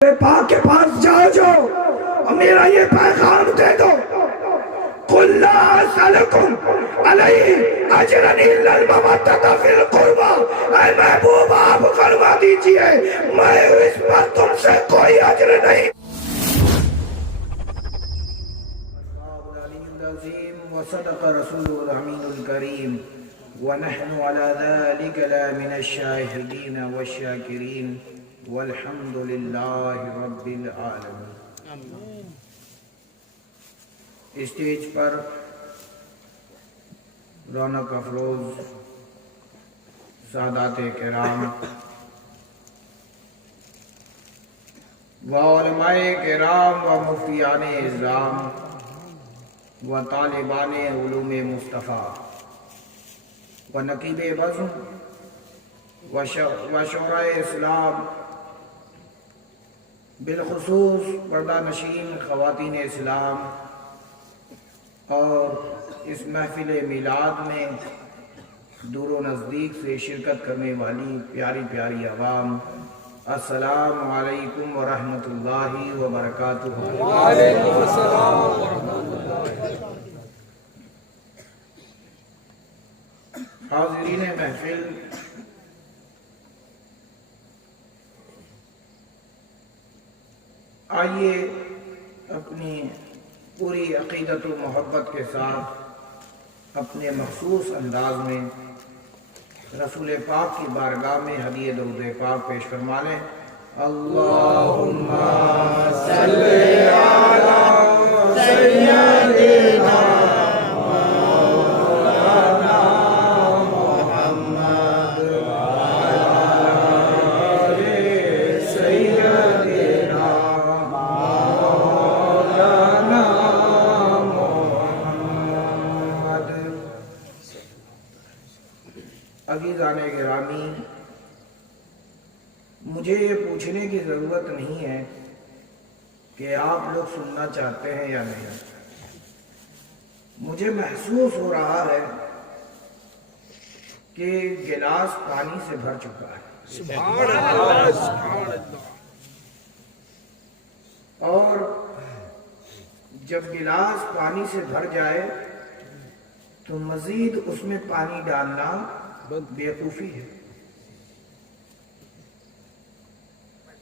پاک کے پاس جاؤ اور میرا یہ پیغام دے دو، قُلْ لَا أَسْأَلُكُمْ عَلَيْهِ أَجْرًا إِلَّا الْمَوَدَّةَ فِي الْقُرْبَىٰ۔ اے محبوب آپ فرما دیجئے میں اس پر تم سے کوئی اجر نہیں۔ وصدق رسوله الأمين الكريم ونحن على ذلك لمن الشاهدين والشاكرين والحمد لله رب العالمين۔ اسٹیج پر رونق افروز سادات کرام و علماء کرام و مفتیان اعظام و طالبان علوم مصطفیٰ و نقیب وزن و شعراء اسلام، بالخصوص پردہ نشین خواتین اسلام، اور اس محفل میلاد میں دور و نزدیک سے شرکت کرنے والی پیاری پیاری عوام، السلام علیکم ورحمۃ اللہ وبرکاتہ۔ وعلیکم السلام ورحمۃ اللہ۔ حاضرین محفل، آئیے اپنی پوری عقیدت و محبت کے ساتھ اپنے مخصوص انداز میں رسول پاک کی بارگاہ میں ہدیہ درود پاک پیش فرما لیں۔ اللہم صلی علی سیدنا مولانا محمد وعلی سیدنا مولانا محمد۔ عزیزان گرامی، مجھے یہ پوچھنے کی ضرورت نہیں ہے کہ آپ لوگ سننا چاہتے ہیں یا نہیں۔ مجھے محسوس ہو رہا ہے کہ گلاس پانی سے بھر چکا ہے، سبحان اللہ سبحان اللہ۔ اور جب گلاس پانی سے بھر جائے تو مزید اس میں پانی ڈالنا بیوقوفی ہے۔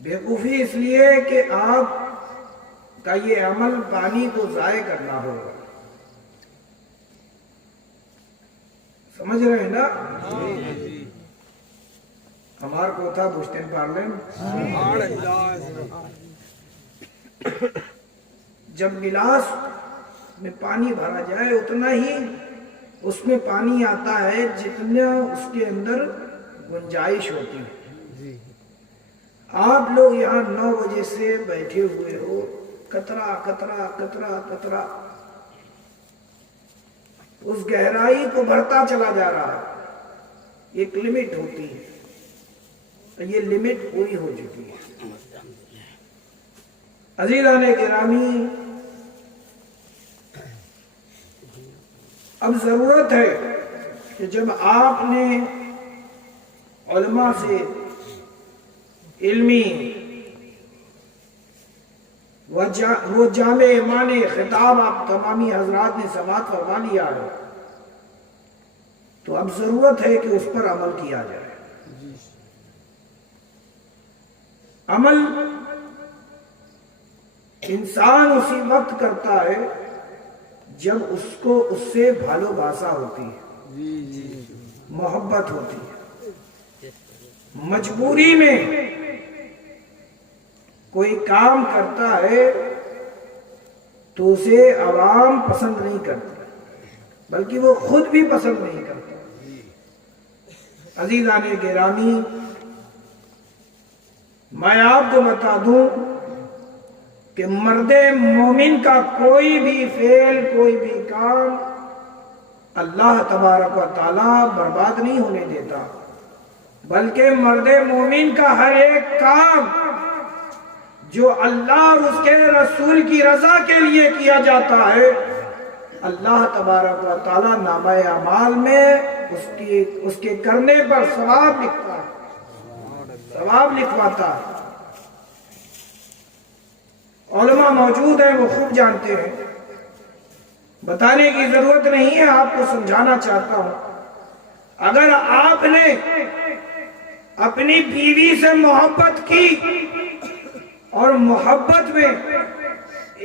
بیوقوفی اس لیے کہ آپ کا یہ عمل پانی کو ضائع کرنا ہوگا، سمجھ رہے ہیں نا؟ ہمار کو تھا بشتن پارلن۔ سبحان اللہ۔ جب گلاس میں پانی بھرا جائے اتنا ہی اس میں پانی آتا ہے جتنا اس کے اندر گنجائش ہوتی ہے۔ آپ لوگ یہاں 9 بجے سے بیٹھے ہوئے ہو، قطرہ قطرہ قطرہ قطرہ اس گہرائی کو بڑھتا چلا جا رہا ہے۔ ایک لمٹ ہوتی ہے، یہ لمٹ پوری ہو چکی ہے۔ عزیزان گرامی، اب ضرورت ہے کہ جب آپ نے علماء سے علمی وہ جامع معنی خطاب آپ تمامی حضرات نے سماعت فرما لیا ہے، تو اب ضرورت ہے کہ اس پر عمل کیا جائے۔ عمل انسان اسی وقت کرتا ہے جب اس کو اس سے بھالو بھاسا ہوتی ہے، محبت ہوتی ہے۔ مجبوری میں کوئی کام کرتا ہے تو اسے عوام پسند نہیں کرتی، بلکہ وہ خود بھی پسند نہیں کرتا۔ عزیزان گرامی، میں آپ کو بتا دوں کہ مرد مومن کا کوئی بھی فعل، کوئی بھی کام اللہ تبارک و تعالی برباد نہیں ہونے دیتا، بلکہ مرد مومن کا ہر ایک کام جو اللہ اور اس کے رسول کی رضا کے لیے کیا جاتا ہے، اللہ تبارک و تعالی نامہ اعمال میں اس کے کرنے پر ثواب لکھتا ہے، ثواب لکھواتا ہے۔ علماء موجود ہیں، وہ خوب جانتے ہیں، بتانے کی ضرورت نہیں ہے، آپ کو سمجھانا چاہتا ہوں۔ اگر آپ نے اپنی بیوی سے محبت کی اور محبت میں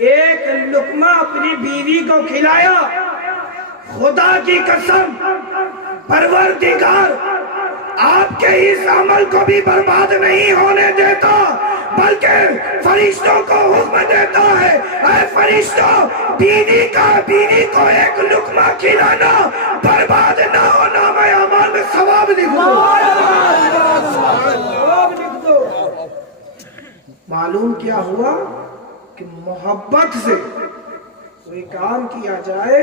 ایک لقمہ اپنی بیوی کو کھلایا، خدا کی قسم پروردگار آپ کے اس عمل کو بھی برباد نہیں ہونے دیتا، بلکہ فرشتوں کو حکم دیتا ہے، اے فرشتوں، بیوی کو ایک لقمہ کھلانا، برباد نہ ہونا، میں اعمال میں ثواب لکھ دوں۔ معلوم کیا ہوا کہ محبت سے کوئی کام کیا جائے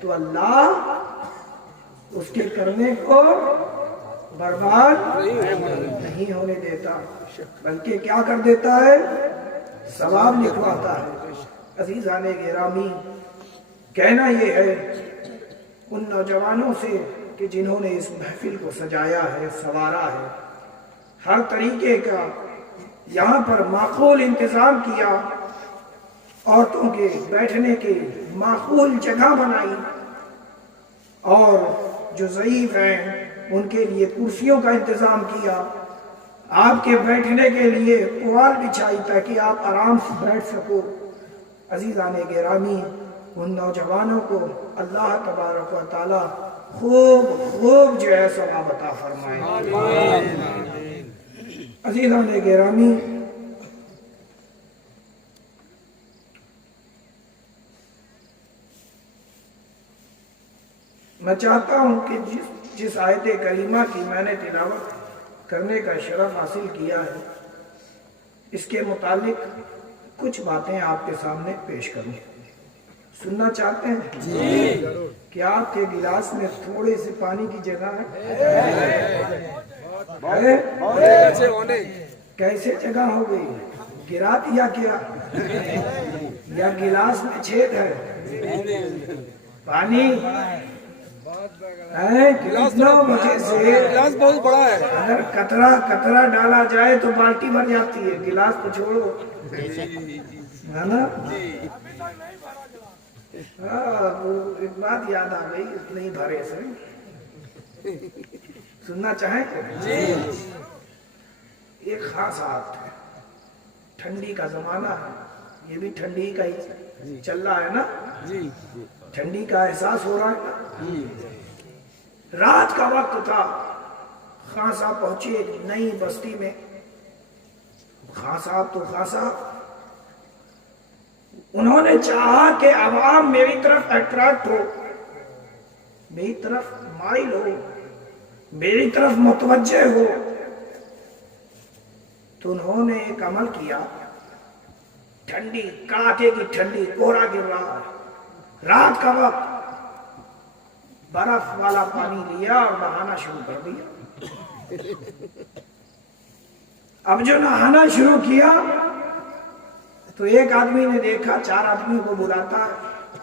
تو اللہ اس کے کرنے کو برباد نہیں ہونے دیتا، بلکہ کیا کر دیتا ہے؟ ثواب لکھواتا ہے۔ عزیزان گرامی، کہنا یہ ہے ان نوجوانوں سے کہ جنہوں نے اس محفل کو سجایا ہے، سنوارا ہے، ہر طریقے کا یہاں پر معقول انتظام کیا، عورتوں کے بیٹھنے کی معقول جگہ بنائی، اور جو ضعیف ہیں ان کے لیے کرسیوں کا انتظام کیا، آپ کے بیٹھنے کے لیے پوال بچھائی تاکہ آپ آرام سے بیٹھ سکو۔ عزیزان گرامی، ان نوجوانوں کو اللہ تبارک و تعالی خوب جو ہے ثواب عطا فرمائے۔ عزیزان گرامی، میں چاہتا ہوں کہ جس آیت کریمہ کی میں نے تلاوت کرنے کا شرف حاصل کیا ہے، اس کے متعلق کچھ باتیں آپ کے سامنے پیش کروں۔ سننا چاہتے ہیں؟ جی۔ کیا آپ کے گلاس میں تھوڑے سے پانی کی جگہ ہے؟ کیسے جگہ ہو گئی؟ گرا دیا کیا یا گلاس میں چھید ہے؟ پانی گلاس بہت بڑا ہے، اگر قطرہ ڈالا جائے تو بالٹی بھر جاتی ہے، گلاس کو چھوڑو، ہے نا؟ ایک بات یاد آ گئی، اتنے ہی بھرے سے سننا چاہیں؟ جی۔ ایک خاص آت ہے، ٹھنڈی کا زمانہ ہے، یہ بھی ٹھنڈی کا ہی چل رہا ہے نا؟ جی۔ ٹھنڈی کا احساس ہو رہا ہے۔ رات کا وقت تھا، خان صاحب پہنچے ایک نئی بستی میں۔ خان صاحب انہوں نے چاہا کہ عوام میری طرف اٹریکٹ ہو، میری طرف مائل ہو، میری طرف متوجہ ہو، تو انہوں نے ایک عمل کیا۔ ٹھنڈی، کڑاکے کی ٹھنڈی، کوہرا گر رہا ہے، رات کا وقت، برف والا پانی لیا اور نہانا شروع کر دیا۔ اب جو نہانا شروع کیا تو ایک آدمی نے دیکھا 4 آدمیوں کو بلاتا ہے،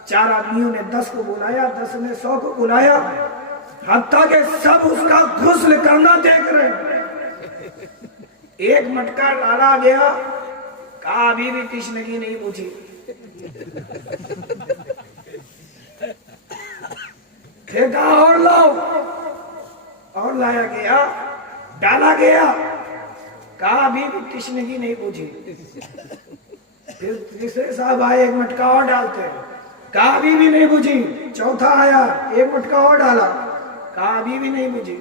4 آدمیوں نے 10 کو بلایا، 10 نے 100 کو بلایا، حتیٰ کہ سب اس کا غسل کرنا دیکھ رہے ہیں۔ ایک مٹکا ڈالا گیا، کہا ابھی بھی تشنگی نہیں بجھی۔ پھر کہا اور لاؤ، اور لایا گیا، ڈالا گیا، کہا ابھی بھی تشنگی نہیں بجھی۔ پھر تیسرے صاحب آئے، ایک مٹکا اور ڈالتے، کہا ابھی بھی نہیں بجھی۔ چوتھا آیا، ایک مٹکا اور ڈالا، کہا ابھی بھی نہیں بجھی۔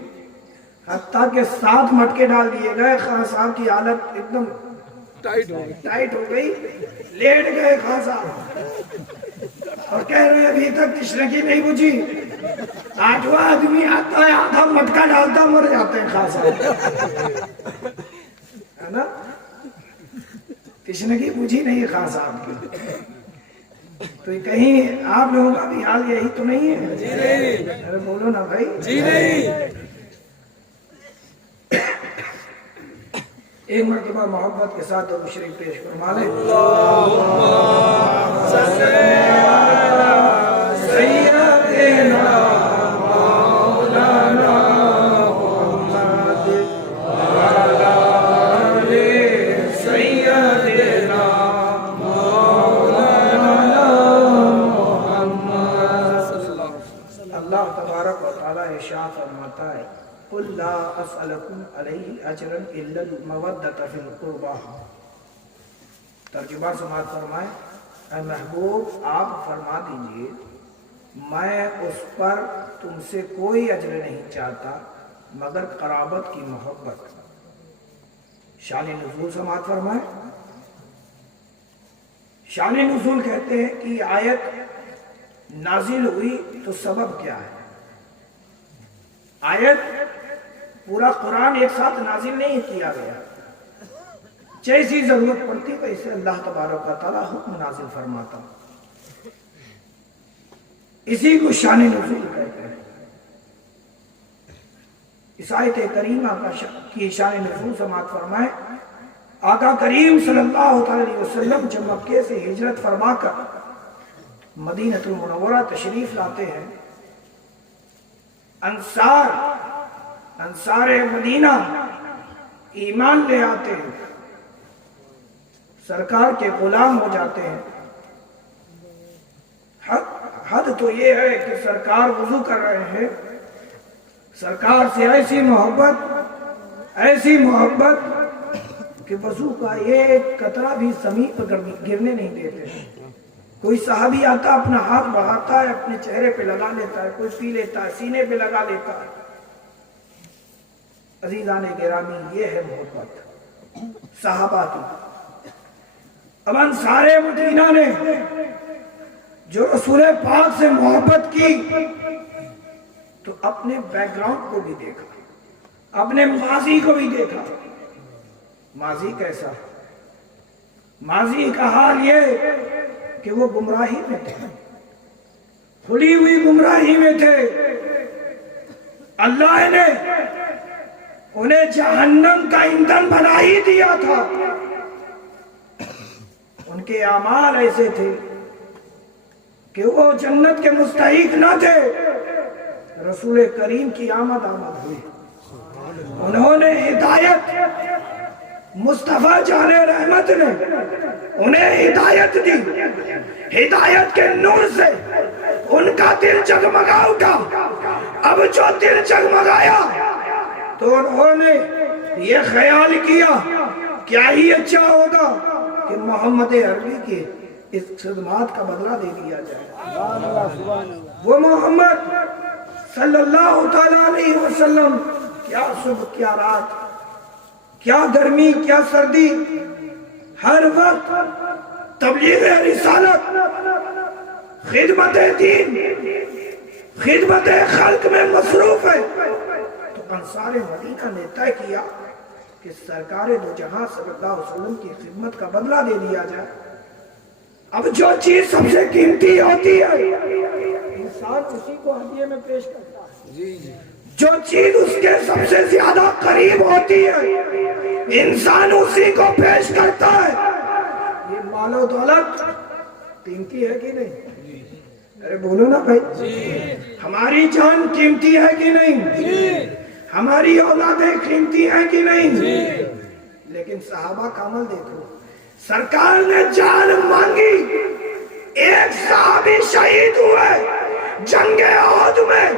حتیٰ کہ 7 مٹکے ڈال دیے گئے، خان صاحب کی حالت ایک دم ٹائٹ ہو گئی، لیٹ گئے خان صاحب اور کہہ رہے ہیں ابھی تک تشنگی نہیں بجھی۔ 8واں آدمی آتا ہے، آدھا مٹکا ڈالتا، مر جاتے ہیں خان صاحب، ہے نا؟ تشنگی بجھی نہیں خان صاحب کی۔ تو کہیں آپ لوگوں کا بھی حال یہی تو نہیں ہے؟ جی نہیں۔ ارے بولو نا بھائی، جی نہیں۔ ایک مرتبہ محبت کے ساتھ درود شریف پیش فرما لیں۔ اللہم صلی علی سیدنا مولانا محمد وعلی آل سیدنا قل لا اسألکم علیہ اجرا الا المودۃ فی القربى. ترجمہ سماعت فرمائے، اے محبوب آپ فرما دیجئے میں اس پر تم سے کوئی اجر نہیں چاہتا مگر قرابت کی محبت. شان نزول سماعت فرمائے. شان نزول کہتے ہیں کہ یہ آیت نازل ہوئی تو سبب کیا ہے؟ آیت پورا قرآن ایک ساتھ نازل نہیں کیا گیا، جیسی ضرورت پڑتی ویسے اللہ تبارک و تعالیٰ حکم نازل فرماتا. اسی کو شان نزول کہتے ہیں. اس آیت کریمہ کی شان نزول سماعت فرمائے. آقا کریم صلی اللہ علیہ وسلم جب مکے سے ہجرت فرما کر مدینہ المنورہ تشریف لاتے ہیں، انصار مدینہ ایمان لے آتے ہیں، سرکار کے غلام ہو جاتے ہیں. حد تو یہ ہے کہ سرکار وضو کر رہے ہیں، سرکار سے ایسی محبت کہ وضو کا ایک قطرہ بھی زمین پر گرنے نہیں دیتے. کوئی صحابی آتا اپنا ہاتھ بڑھاتا ہے، اپنے چہرے پہ لگا لیتا ہے، کوئی پی لیتا ہے، سینے پہ لگا لیتا ہے. عزیزان گرامی، یہ ہے محبت صحابہ کی. اب انصار مدینہ نے جو رسول پاک سے محبت کی تو اپنے بیک گراؤنڈ کو بھی دیکھا، اپنے ماضی کو بھی دیکھا. ماضی کیسا؟ ماضی کا حال یہ کہ وہ گمراہی میں تھے، کھلی ہوئی گمراہی میں تھے. اللہ نے انہیں جہنم کا ایندھن بنا ہی دیا تھا. ان کے اعمال ایسے تھے کہ وہ جنت کے مستحق نہ تھے. رسول کریم کی آمد ہوئی، انہوں نے ہدایت، مصطفیٰ جان رحمت نے انہیں ہدایت دی. ہدایت کے نور سے ان کا دل جگمگا اٹھا. اب جو دل جگمگایا تو انہوں نے یہ خیال کیا کیا ہی اچھا ہوگا کہ محمد عربی کی اس خدمات کا بدلہ دے دیا جائے. وہ محمد صلی اللہ تعالیٰ علیہ وسلم کیا صبح کیا رات، کیا گرمی کیا سردی، ہر وقت تبلیغ رسالت، خدمت دین، خدمت خلق میں مصروف ہے. تو انصار مدینہ نے طے کیا کہ سرکار دو جہاں صلی اللہ علیہ وسلم کی خدمت کا بدلہ دے دیا جائے. اب جو چیز سب سے قیمتی ہوتی ہے انسان اسی کو ہدیے میں پیش کرتا ہے. جو چیز اس کے سب سے زیادہ قریب ہوتی ہے انسان اسی کو پیش کرتا ہے. یہ مال و دولت قیمتی ہے کہ نہیں؟ ارے بولو نا بھائی. ہماری جان قیمتی ہے کہ نہیں؟ ہماری اولادیں قیمتی ہیں کہ نہیں؟ لیکن صحابہ کا عمل دیکھو. سرکار نے جان مانگی، ایک صحابی شہید ہوئے جنگ احد میں،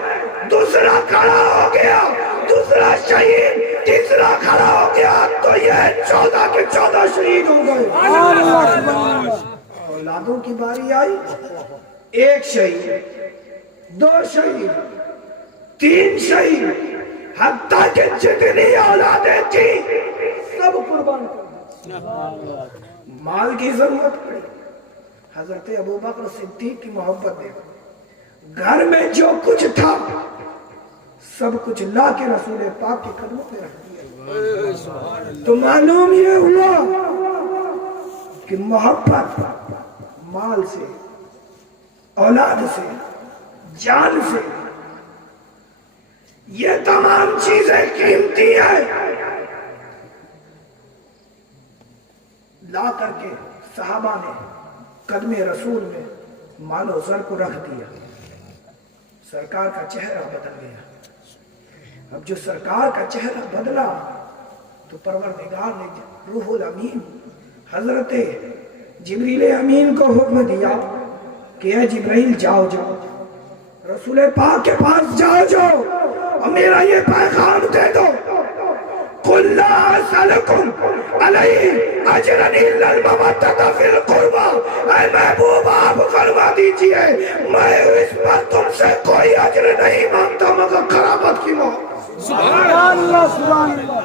دوسرا کھڑا ہو گیا، دوسرا شہید، تیسرا کھڑا ہو گیا، تو یہ 14 کے 14 شہید ہو گئے. اولادوں کی باری آئی، ایک شہید، 2 شہید، 3 شہید، حتیٰ کہ جتنی اولادیں تھیں سب قربان کر دی. مال کی ضرورت پڑی، حضرت ابوبکر صدیق کی محبت دیکھو. گھر میں جو کچھ تھا سب کچھ لا کے رسول پاک کے قدموں پہ رکھ دیا. تو معلوم یہ ہوا کہ محبت مال سے، اولاد سے، جان سے، یہ تمام چیزیں قیمتی ہیں. لا کر کے صحابہ نے قدم رسول میں مال و زر کو رکھ دیا. سرکار کا چہرہ بدل گیا. اب جو سرکار کا چہرہ بدلا تو پروردگار نے روح الامین حضرت جبریل امین کو حکم دیا کہ اے جبرائیل جاؤ رسول پاک کے پاس جاؤ. اور میرا یہ پیغام دے دو قُلْ لَا أَسْأَلُكُمْ عَلَيْهِ أَجْرًا إِلَّا الْمَوَدَّةَ فِي الْقُرْبَى۔ اے محبوب آپ فرما دیجئے میں اس پر تم سے کوئی اجر نہیں مانگتا مگر قرابت کی موت۔ سبحان اللہ سبحان اللہ۔